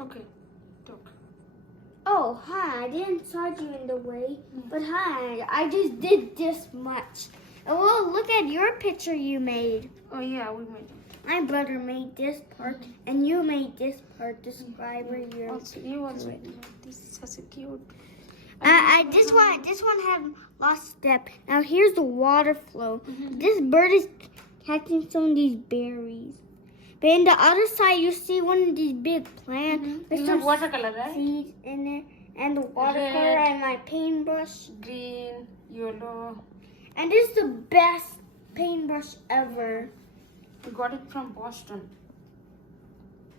Okay. Talk. Oh, hi. I didn't start you in the way, but hi. I just did this much. Oh, look at your picture you made. Oh yeah, we made it. My brother made this part, and you made this part. Describe your. Also, you also made this is such a cute. This one have lost step. Now here's the water flow. This bird is catching some of these berries. But in the other side, you see one of these big plants. There's some watercolor, right? seeds in it, and the watercolor Red. and my paintbrush. Green, yellow. And this is the best paintbrush ever. We got it from Boston.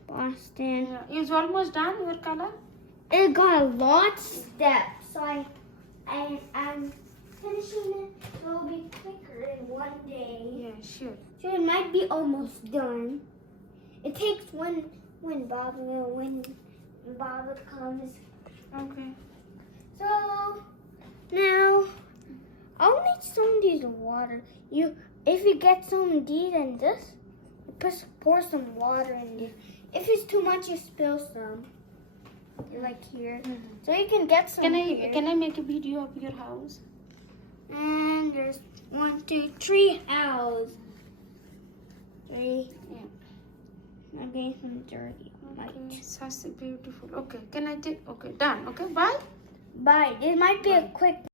Boston. Yeah. It's almost done, your color? It got a lot of steps, so I'm finishing it. It will be quicker in one day. Yeah, sure. So it might be almost done. It takes when Bob comes. Okay. So now I'll need some of these water. If you get some of these and this, pour some water in this. If it's too much, you spill some. Like here. So you can get some here. Can I make a video of your house? And there's 1, 2, 3 house. 3. Yeah. I'm getting some dirty. Okay, such a beautiful. Okay, can I take? Okay, done. Okay, bye. Bye. This might be a quick